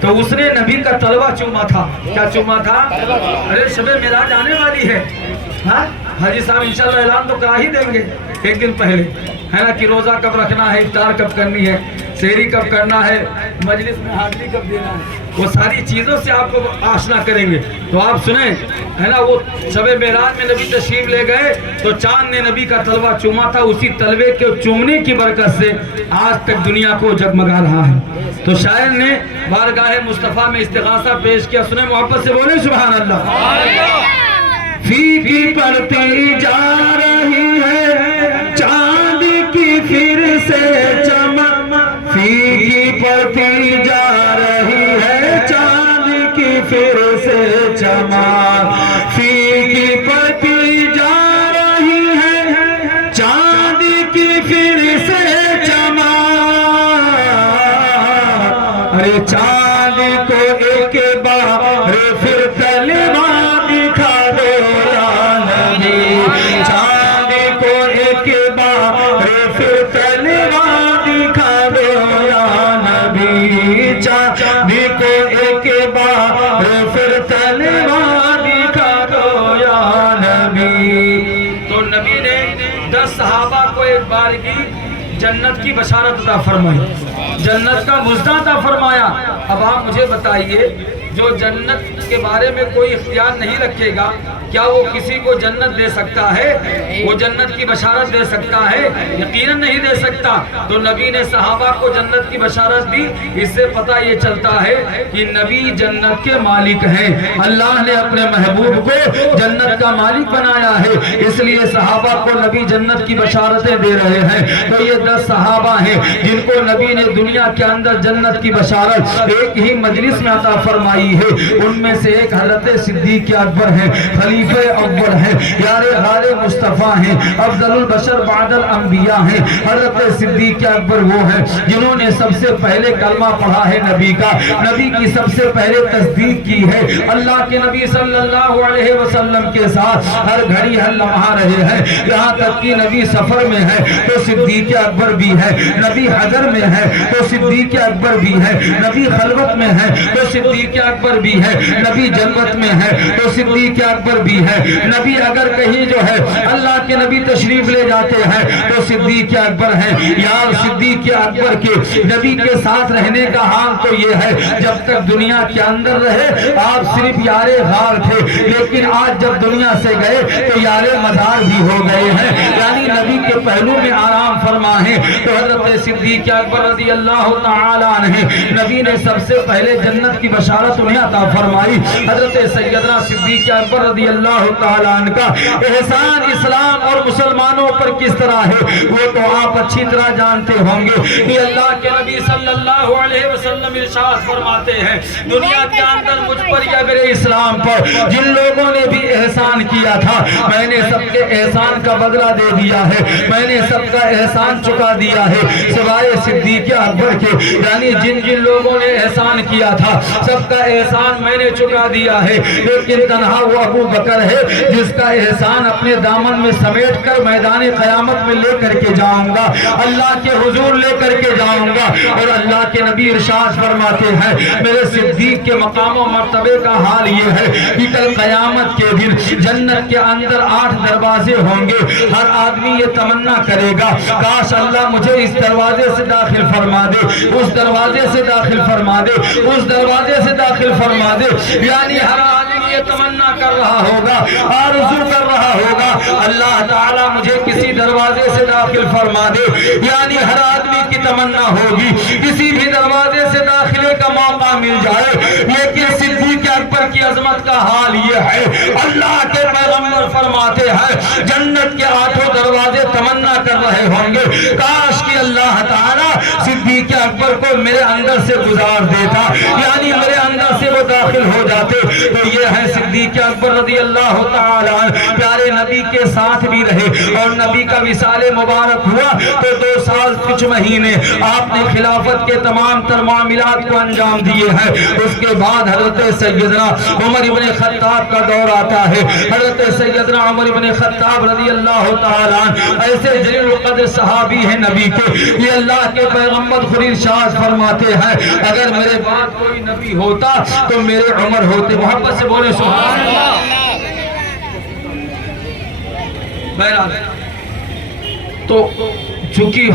تو اس نے نبی کا تلوا چوما تھا. کیا چوما تھا؟ ارے شب معراج آنے والی ہے. ہاں حاجی صاحب انشاءاللہ اعلان تو کرا ہی دیں گے ایک دن پہلے، ہے نا، کہ روزہ کب رکھنا ہے، افطار کب کرنی ہے، سحری کب کرنا ہے، مجلس میں حاضری کب دینا ہے. وہ ساری چیزوں سے آپ کو آشنا کریں گے. تو آپ سنیں، ہے نا، وہ شب معراج میں نبی تشریف لے گئے تو چاند نے نبی کا تلوا چوما تھا. اسی تلوے کے چومنے کی برکت سے آج تک دنیا کو جگمگا رہا ہے. تو شاعر نے بارگاہ مصطفیٰ میں استغاثہ پیش کیا. سنیں، محبت سے بولیں سبحان اللہ. پھیکی پڑتی جا رہی ہے چاند کی پھر سے چمک، پھیکی پڑتی جا رہی ہے چاند کی پھر سے چمک، پھیکی پڑتی جا رہی ہے چاند کی پھر سے چمک. ارے چاند کو ایک بار پھر تلوا دکھا دو یا نبی، چاند کو ایک بار پھر تلوا دکھا دو یا نبی، چاند کو ایک بار پھر تلوا دکھا دو یا نبی. تو نبی نے 10 صحابہ کو ایک بار کی جنت کی بشارت عطا فرمائی، جنت کا مژدہ عطا فرمایا. اب آپ مجھے بتائیے، جو جنت کے بارے میں کوئی اختیار نہیں رکھے گا، کیا وہ کسی کو جنت دے سکتا ہے؟ وہ جنت کی بشارت دے سکتا ہے؟ یقیناً نہیں دے سکتا. تو نبی نے صحابہ کو جنت کی بشارت دی. اس سے پتہ یہ چلتا ہے کہ نبی جنت کے مالک ہیں. اللہ نے اپنے محبوب کو جنت کا مالک بنایا ہے، اس لیے صحابہ کو نبی جنت کی بشارتیں دے رہے ہیں. تو یہ 10 صحابہ ہیں جن کو نبی نے دنیا کے اندر جنت کی بشارت ایک ہی مجلس میں عطا فرمائی ہے. ان میں سے ایک حضرت صدیق اکبر ہیں، خلیفہ اول ہیں، یار غار مصطفیٰ ہیں، افضل البشر بعد الانبیاء ہیں. حضرت صدیق اکبر وہ ہیں جنہوں نے سب سے پہلے کلمہ پڑھا ہے نبی کا، نبی کی سب سے پہلے تصدیق کی ہے. اللہ کے نبی صلی اللہ علیہ وسلم کے ساتھ ہر گھڑی ہر لمحہ رہے ہیں. یہاں تک کہ نبی سفر میں ہے تو صدیق اکبر بھی ہے، نبی حضر میں ہے تو صدیق اکبر بھی ہے، نبی خلوت میں ہے تو صدیق اکبر بھی ہے، نبی جلوت میں ہے تو صدیق اکبر بھی ہے. نبی اگر کہیں جو ہے اللہ کے نبی تشریف لے جاتے ہیں تو صدیق اکبر ہیں. یار صدیق اکبر کے نبی کے ساتھ رہنے کا حال تو یہ ہے، جب تک دنیا کے اندر رہے آپ صرف یار غار تھے، لیکن آج جب دنیا سے گئے تو یار مزار بھی ہو گئے ہیں. یعنی نبی کے پہلو میں آرام فرما ہے. تو حضرت صدیق اکبر رضی اللہ تعالی عنہ، نبی نے سب سے پہلے جنت کی بشارت انہیں عطا فرمائی. حضرت سیدنا صدیق اکبر رضی اللہ تعالیٰ عنہ کا احسان اسلام اور مسلمانوں پر کس طرح ہے وہ تو آپ اچھی طرح جانتے ہوں گے کہ اللہ کے نبی صلی اللہ علیہ وسلم ارشاد فرماتے ہیں، دنیا کے اندر مجھ پر یا میرے اسلام پر جن لوگوں نے بھی احسان کیا تھا میں نے سب کے احسان کا بدلہ دے دیا ہے، میں نے سب کا احسان چکا دیا ہے سوائے صدیق اکبر کے. یعنی جن جن لوگوں نے احسان کیا تھا سب کا احسان میں نے چکا دیا ہے، لیکن تنہا وہ ابو بکر ہے جس کا احسان اپنے دامن میں سمیٹ کر میدان قیامت میں لے کر کے جاؤں گا، اللہ کے حضور لے کر کے جاؤں گا. اور اللہ کے نبی ارشاد فرماتے ہیں میرے صدیق کے مقام و مرتبے کا حال یہ ہے کہ کل قیامت کے دن جنت کے اندر 8 دروازے ہوں گے. ہر آدمی یہ تمنا کرے گا کاش اللہ مجھے اس دروازے سے داخل فرما دے، اس دروازے سے داخل فرما دے، اس دروازے سے داخل فرما دے. یعنی ہر آدمی یہ تمنا کر رہا ہوگا، آرزو کر رہا ہوگا اللہ تعالیٰ مجھے کسی دروازے سے داخل فرما دے. یعنی ہر آدمی کی تمنا ہوگی کسی بھی دروازے سے داخلے کا موقع مل جائے. لیکن صدیق اکبر کی عظمت کا حال یہ ہے، اللہ کے پیغمبر فرماتے ہیں جنت کے 8 دروازے تمنا کر رہے ہوں گے کاش کہ اللہ تعالیٰ صدیق اکبر کو میرے اندر سے گزار دیتا، یعنی میرے اندر سے وہ داخل ہو جاتے. تو یہ ہے صدیق اکبر رضی اللہ تعالی عنہ، پیارے نبی کے ساتھ بھی رہے اور نبی کا وصال مبارک ہوا تو 2 سال کچھ مہینے آپ نے خلافت کے تمام تر معاملات کو انجام انجام دیے ہیں. اس کے بعد حضرت سیدنا عمر ابن خطاب کا دور آتا ہے. حضرت سیدنا عمر ابن خطاب رضی اللہ تعالیٰ ایسے جلیل القدر صحابی ہیں نبی کے. یہ اللہ کے پیغمبر خود ارشاد فرماتے ہیں اگر میرے بعد کوئی نبی ہوتا تو میرے عمر ہوتے. محبت سے بولے سبحان اللہ. بہرحال تو چونکہ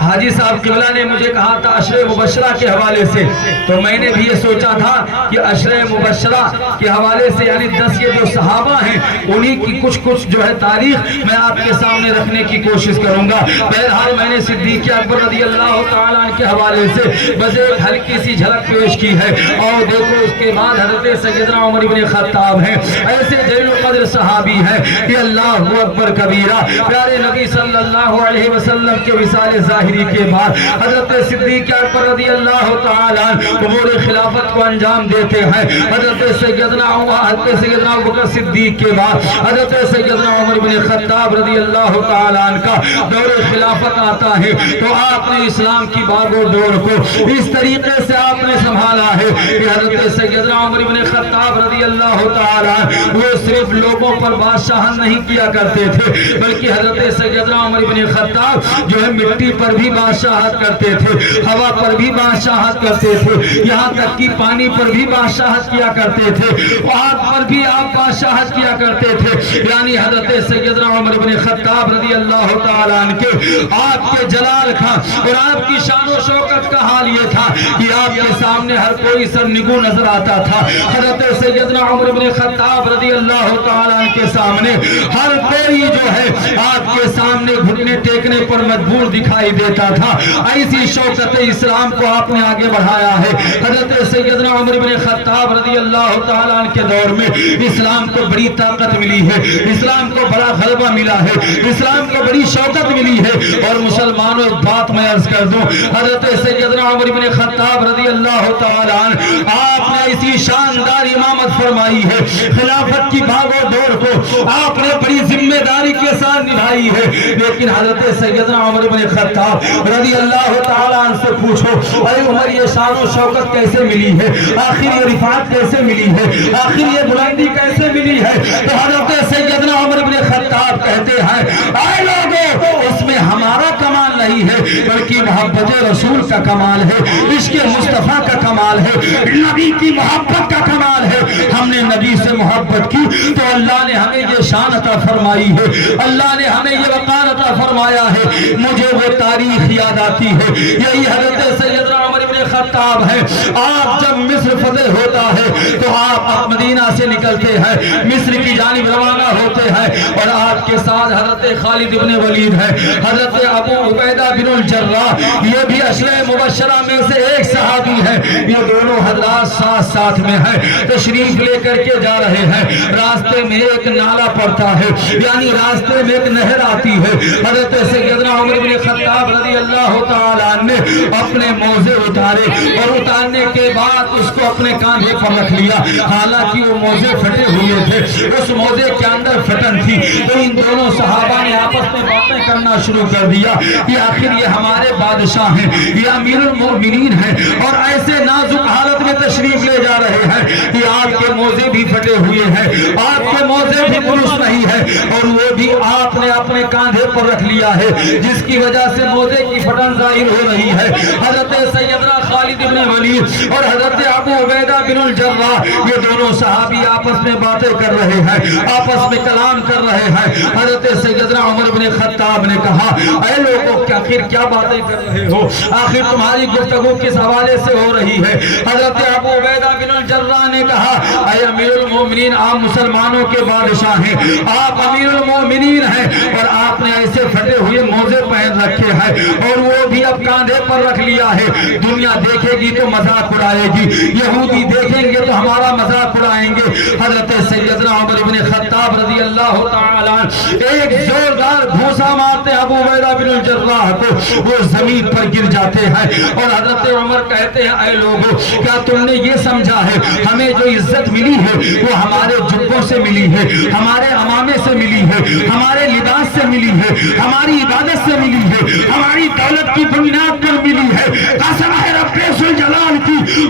حاجی صاحب قبلہ نے مجھے کہا تھا عشر مبشرہ کے حوالے سے, تو میں نے بھی یہ سوچا تھا کہ عشر مبشرہ کے حوالے سے یعنی 10 یہ جو صحابہ ہیں انہی کی کچھ جو ہے تاریخ میں آپ کے سامنے رکھنے کی کوشش کروں گا. بہرحال میں نے صدیق اکبر رضی اللہ تعالیٰ عنہ کے حوالے سے بس ایک ہلکی سی جھلک پیش کی ہے. اور دیکھو اس کے بعد حضرت سیدنا عمر بن خطاب ہیں, ایسے جلیل القدر صحابی ہیں کہ اللہ اکبر کبیرہ. پیارے نبی صلی اللہ علیہ وسلم کے وصال ظاہری کے بعد حضرت صدیق اکبر رضی اللہ تعالیٰ امور خلافت کو انجام دیتے ہیں. حضرت سیدنا ابو بکر صدیق کے بعد حضرت سیدنا عمر بن خطاب رضی اللہ تعالیٰ عنہ کا دور خلافت آتا ہے. تو آپ نے اسلام کی باغ و ڈور کو اس طریقے سے آپ نے سنبھالا ہے کہ حضرت سیدنا عمر بن خطاب رضی اللہ تعالیٰ وہ صرف لوگوں پر بادشاہت نہیں کیا کرتے تھے بلکہ حضرت سیدنا عمر بن خطاب جو ہے مٹی پر بھی بادشاہت کرتے تھے, ہوا پر بھی بادشاہت کرتے تھے, یہاں تک کہ پانی پر بھی بادشاہت کیا کرتے تھے, آگ پر بھی آپ بادشاہت کیا کرتے تھے. یعنی حضرت سیدنا عمر بن خطاب رضی اللہ تعالیٰ عنہ کے آپ کے جلال کا اور آپ کی شان و شوکت کا حال یہ تھا کہ آپ کے سامنے ہر کوئی سرنگوں نظر آتا تھا. حضرت سیدنا عمر بن خطاب رضی اللہ تعالیٰ عنہ کے سامنے ہر کوئی جو ہے آپ کے سامنے گھٹنے ٹیکنے پر مجبور دکھائی دیتا تھا. ایسی شوکت اسلام کو آپ نے آگے بڑھایا ہے. حضرت سیدنا عمر بن خطاب رضی اللہ تعالیٰ عنہ کے دور میں اسلام کو بڑی طاقت ملی ہے, اسلام کو بڑا غلبہ ملا ہے, اسلام کو بڑی شوکت ملی ہے. اور مسلمانوں ایک بات میں عرض کر دوں, حضرت سیدنا عمر بن خطاب رضی اللہ تعالیٰ عنہ آپ نے ایسی شاندار امامت فرمائی ہے, خلافت کی بھاگ و دوڑ کو آپ نے بڑی ذمہ داری کے ساتھ نبھائی ہے. لیکن حضرت سیدنا عمر بن خطاب رضی اللہ تعالیٰ عنہ سے پوچھو اے عمر یہ شان و شوکت کیسے ملی ہے, آخر یہ رفعت کیسے ملی ہے, آخر یہ بلندی کیسے ملی ہے؟ تو حضرت سیدنا عمر بن خطاب کہتے ہیں اے لوگوں اس میں ہمارا کمال نہیں ہے بلکہ محبت رسول کا کمال ہے, عشق مصطفیٰ کا کمال ہے, نبی کی محبت کا کمال ہے. ہم نے نبی سے محبت کی تو اللہ نے ہمیں یہ شان عطا فرمائی ہے, اللہ نے ہمیں یہ وقار عطا فرمایا ہے. مجھے وہ تاریخ یاد آتی ہے, یہی حضرت سیدنا عمر بن خطاب ہے. آپ جب مصر فتح ہوتا ہے تو آپ مدینہ سے نکلتے ہیں, مصر کی جانب روانہ ہوتے ہیں اور آپ کے ساتھ حضرت خالد بن ولید ہے, حضرت ابو عبیدہ بن الجراح یہ بھی عشرہ مبشرہ میں سے ایک صحابی ہے. یہ دونوں حضرات ساتھ ساتھ میں ہیں, تشریف لے کر کے جا رہے ہیں. راستے میں ایک نالا پڑتا ہے یعنی راستے میں ایک نہر آتی ہے. حضرت سیدنا عمر بن خطاب رضی اللہ تعالیٰ عنہ نے اپنے موزے اتارے اور اتارنے کے بعد اس کو اپنے کاندھے پر رکھ لیا. حالانکہ وہ موزے پھٹے ہوئے تھے, اس موزے کے اندر پھٹن تھی. تو ان دونوں صحابہ نے آپس میں باتیں کرنا شروع کر دیا کہ آخر یہ ہمارے بادشاہ ہیں, یہ امیر المؤمنین ہیں اور ایسے نازک حالت میں تشریف لے جا رہے ہیں کہ آپ کے موزے بھی پھٹے ہوئے ہیں, آپ کے موزے بھی درست نہیں ہے اور وہ بھی آپ نے اپنے کاندھے پر رکھ لیا ہے جس کی وجہ سے موزے کی پھٹن ظاہر ہو رہی ہے. حضرت سیدنا خالد بن ولید اور حضرت ابو عبیدہ بن الجراح یہ دونوں صحابی آپس میں باتیں کر رہے ہیں, آپس میں کلام کر رہے ہیں. حضرت سیدنا عمر بن خطاب نے کہا اے لوگوں آخر کیا باتیں کر رہے ہو, آخر تمہاری گفتگو کس حوالے سے ہو رہی ہے؟ حضرت ابو عبیدہ بن الجراح نے کہا اے امیر المومنین آپ مسلمانوں کے بادشاہ ہیں, آپ امیر المومنین ہیں اور آپ نے ایسے پھٹے ہوئے موزے پہن رکھے ہیں اور وہ بھی اب کاندھے پر رکھ لیا ہے. دنیا دیکھے گی تو مذاق اڑائے گی, یہودی دیکھیں گے تو ہمارا مذاق اڑائیں گے. حضرت سیدنا عمر بن خطاب رضی اللہ تعالیٰ ایک زوردار گھوسا مارتے ابو عبیدہ بن الجراح کو, وہ زمین پر گر جاتے ہیں اور حضرت عمر کہتے ہیں اے لوگوں کیا تم نے یہ سمجھا ہے ہمیں جو عزت ملی ہے وہ ہمارے جبوں سے ملی ہے, ہمارے امامے سے ملی ہے, ہمارے لباس سے ملی ہے, ہماری عبادت سے ملی ہے, ہماری دولت کی بنیاد پر ملی ہے؟ قسم ہے رب ذوالجلال کی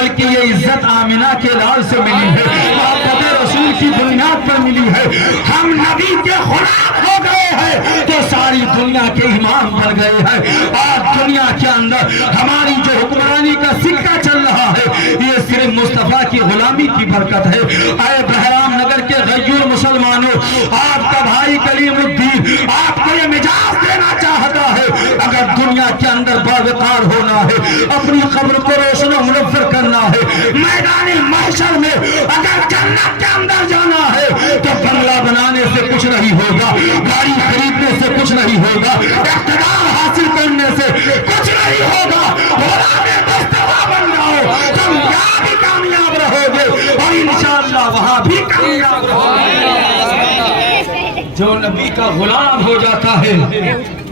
بلکہ یہ عزت آمنہ کے لال سے ملی ہے، محبت رسول کی بنیاد پر ملی ہے۔ ہم نبی کے غلام ہو گئے ہیں تو ساری دنیا کے امام بن گئے ہیں۔ آج دنیا کے اندر ہماری جو حکمرانی کا سکہ چل رہا ہے یہ صرف مصطفیٰ کی غلامی کی برکت ہے۔ اے بہرام نگر کے غیور مسلمانوں، آپ کا بھائی کلیم الدین آپ کو یہ مجاز دینا چاہتا ہے، اگر دنیا کے اندر باوقار ہونا ہے، اپنی قبر کو روشن و منور کرنا ہے، میدان محشر میں اگر جنت کے اندر جانا ہے تو بنگلہ بنانے سے کچھ نہیں ہوگا، گاڑی خریدنے سے کچھ نہیں ہوگا، اقتدار حاصل کرنے سے کچھ نہیں ہوگا۔ غلام مصطفیٰ بن جاؤ، تم یہاں بھی کامیاب رہو گے اور انشاءاللہ وہاں بھی کامیاب رہو گے۔ جو نبی کا غلام ہو جاتا ہے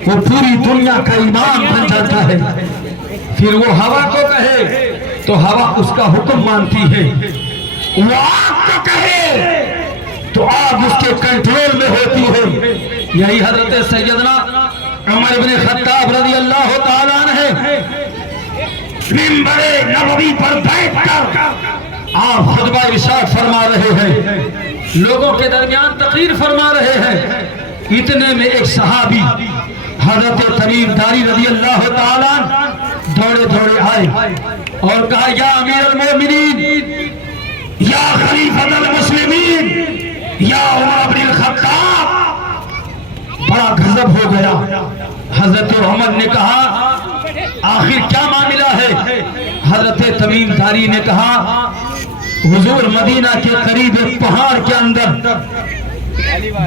وہ پوری دنیا کا امام بن جاتا ہے۔ پھر وہ ہوا کو کہے تو ہوا اس کا حکم مانتی ہے، وہ آگ کو کہے تو آگ اس کے کنٹرول میں ہوتی ہے۔ یہی حضرت سیدنا عمر بن خطاب رضی اللہ تعالیٰ عنہ منبر نبوی پر بیٹھ کر آپ خطبہ ارشاد فرما رہے ہیں، لوگوں کے درمیان تقریر فرما رہے ہیں۔ اتنے میں ایک صحابی حضرت تمیم داری رضی اللہ تعالیٰ دوڑے دوڑے آئے اور کہا یا امیر المومنین، یا خلیفۃ المسلمین، یا عمر بن الخطاب۔ بڑا غضب ہو گیا۔ حضرت عمر نے کہا آخر کیا معاملہ ہے؟ حضرت تمیم داری نے کہا حضور مدینہ کے قریب ایک پہاڑ کے اندر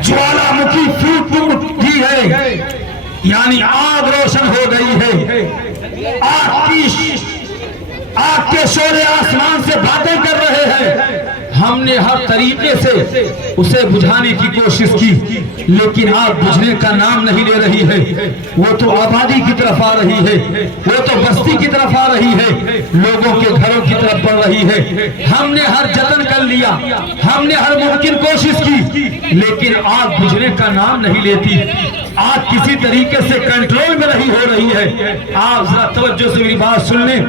جوالا مکھی پھوٹ اٹھی ہے، یعنی آگ روشن ہو گئی ہے، آگ کے شعلے آسمان سے باتیں کر رہے ہیں۔ ہم نے ہر طریقے سے اسے بجھانے کی کوشش کی لیکن آگ بجھنے کا نام نہیں لے رہی ہے۔ وہ تو آبادی کی طرف آ رہی ہے، وہ تو بستی کی طرف آ رہی ہے، لوگوں کے گھروں کی طرف بڑھ رہی ہے۔ ہم نے ہر جتن کر لیا، ہم نے ہر ممکن کوشش کی لیکن آگ بجھنے کا نام نہیں لیتی، آگ کسی طریقے سے کنٹرول میں نہیں ہو رہی ہے۔ آپ ذرا توجہ سے میری بات سن لیں،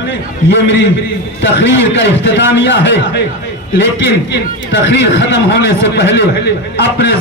یہ میری تقریر کا اختتامیہ ہے، لیکن تقریر ختم ہونے سے پہلے اپنے